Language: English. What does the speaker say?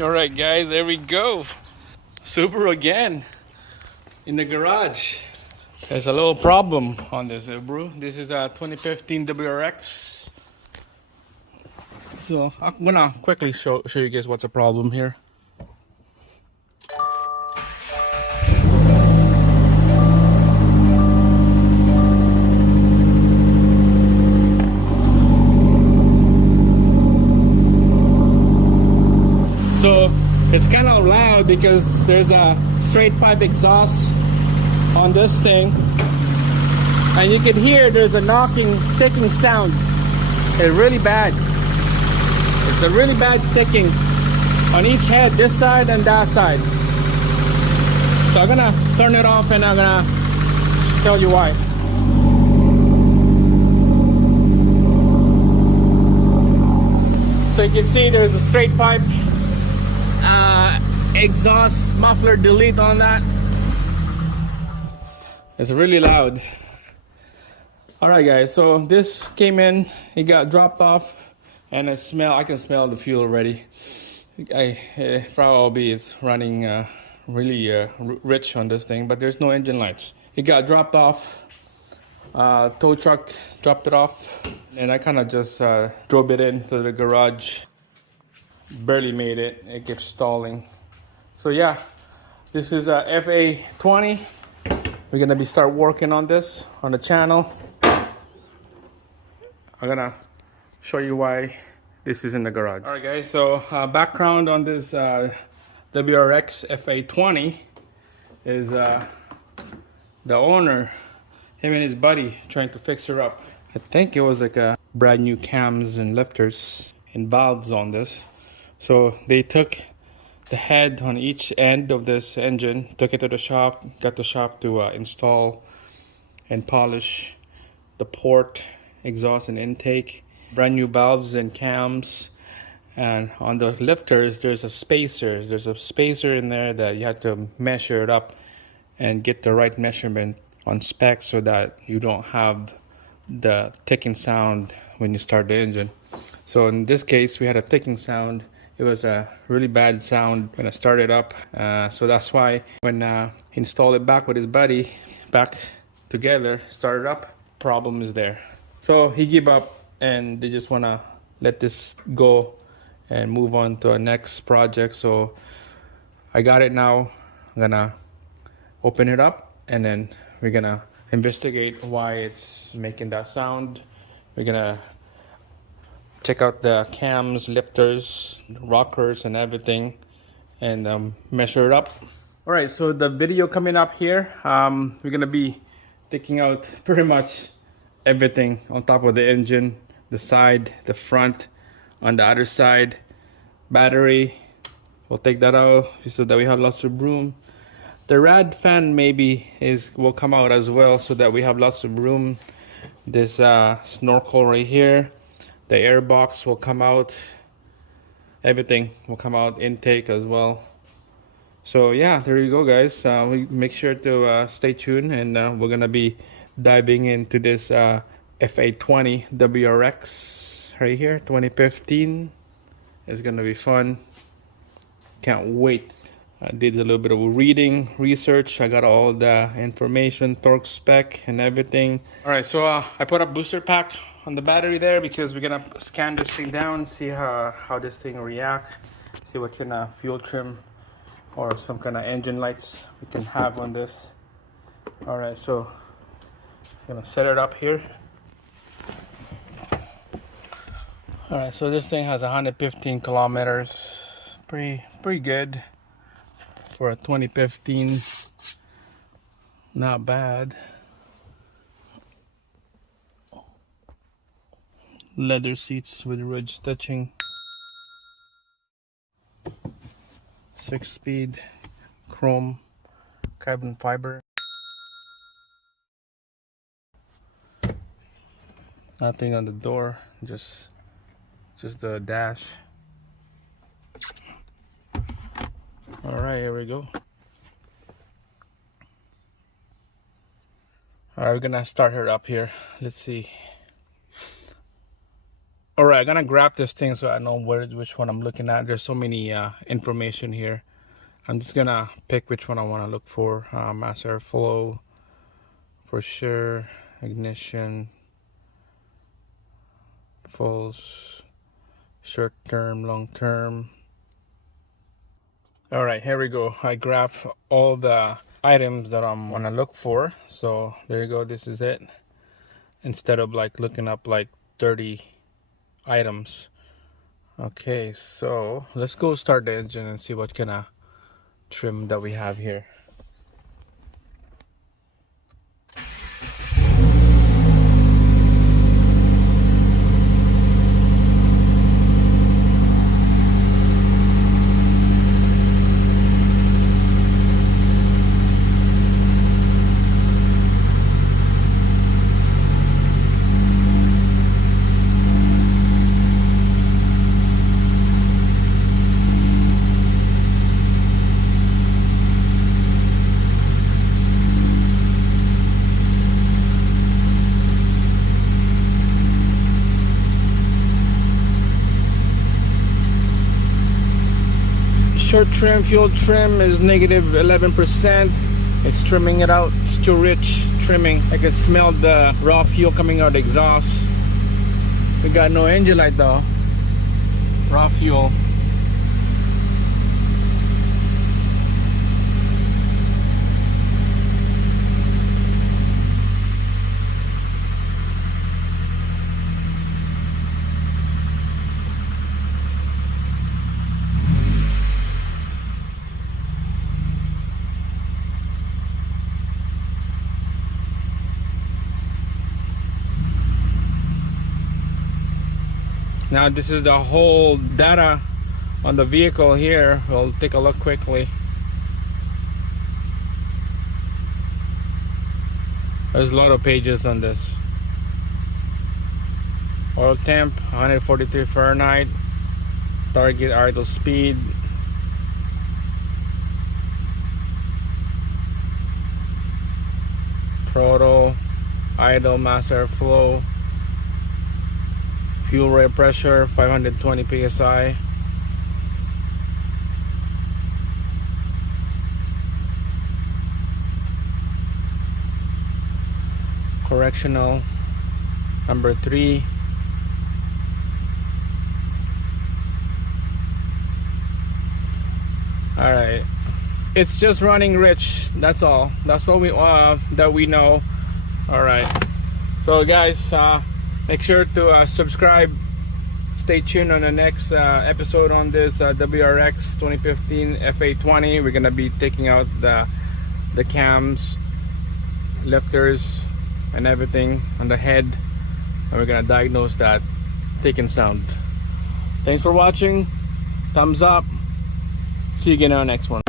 All right, guys, there we go. Subaru again in the garage. There's a little problem on this Subaru. This is a 2015 WRX. So I'm gonna quickly show you guys what's the problem here. So it's kind of loud because there's a straight pipe exhaust on this thing, and you can hear there's a knocking, ticking sound. It's really bad. It's a really bad ticking on each head, this side and that side. So I'm gonna turn it off and I'm gonna tell you why. So you can see there's a straight pipe exhaust muffler delete on that. It's really loud. All right, guys, so this came in, it got dropped off, and I can smell the fuel already. Probably it's running really rich on this thing, but there's no engine lights. It got dropped off. Tow truck dropped it off, and I kind of just drove it into the garage. Barely made it. It kept stalling. So yeah, this is a FA20. We're gonna be start working on this on the channel. I'm gonna show you why this is in the garage. All right, guys. So background on this WRX FA20 is the owner, him and his buddy, trying to fix her up. I think it was like a brand new cams and lifters and valves on this. So they took the head on each end of this engine, took it to the shop, got the shop to install and polish the port, exhaust and intake, brand new valves and cams. And on the lifters, there's a spacer in there that you have to measure it up and get the right measurement on spec so that you don't have the ticking sound when you start the engine. So in this case, we had a ticking sound. It was a really bad sound when I started up. So that's why when he installed it back with his buddy, back together, started up, problem is there. So he gave up and they just wanna let this go and move on to our next project. So I got it now. I'm gonna open it up and then we're gonna investigate why it's making that sound. We're gonna check out the cams, lifters, rockers and everything, and measure it up. All right, so the video coming up here, we're gonna be taking out pretty much everything on top of the engine, the side, the front, on the other side, battery. We'll take that out so that we have lots of room. The rad fan maybe will come out as well so that we have lots of room. This snorkel right here, the air box will come out, everything will come out, intake as well. So yeah, there you go, guys. We make sure to stay tuned, and we're gonna be diving into this FA20 WRX right here, 2015. It's gonna be fun. Can't wait. I did a little bit of reading, research. I got all the information, torque spec and everything. All right, so I put a booster pack on the battery there because we're gonna scan this thing down, see how this thing react, see what kind of fuel trim or some kind of engine lights we can have on this. All right, so I'm gonna set it up here. All right, so this thing has 115 kilometers. Pretty good for a 2015. Not bad. Leather seats with ridge stitching. 6-speed chrome carbon fiber. Nothing on the door, just the dash. All right, here we go. All right, we're gonna start her up here. Let's see. All right, I'm gonna grab this thing so I know which one I'm looking at. There's so many information here. I'm just gonna pick which one I want to look for. Mass airflow, for sure. Ignition, false, short term, long term. All right, here we go. I grabbed all the items that I'm gonna look for. So there you go. This is it. Instead of like looking up like 30 items. Okay, so let's go start the engine and see what kind of trim that we have here. Short trim, fuel trim is negative 11%. It's trimming it out. It's too rich trimming. I can smell the raw fuel coming out the exhaust. We got no engine light though. Raw fuel. Now this is the whole data on the vehicle here. We'll take a look quickly. There's a lot of pages on this. Oil temp 143 Fahrenheit. Target idle speed. Throttle, idle, mass airflow. Fuel rate pressure 520 psi. Correctional number 3. All right, it's just running rich. That's all. That's all that we know. All right, so guys, make sure to subscribe. Stay tuned on the next episode on this WRX 2015 FA20. We're gonna be taking out the cams, lifters, and everything on the head, and we're gonna diagnose that thick and sound. Thanks for watching. Thumbs up. See you again on the next one.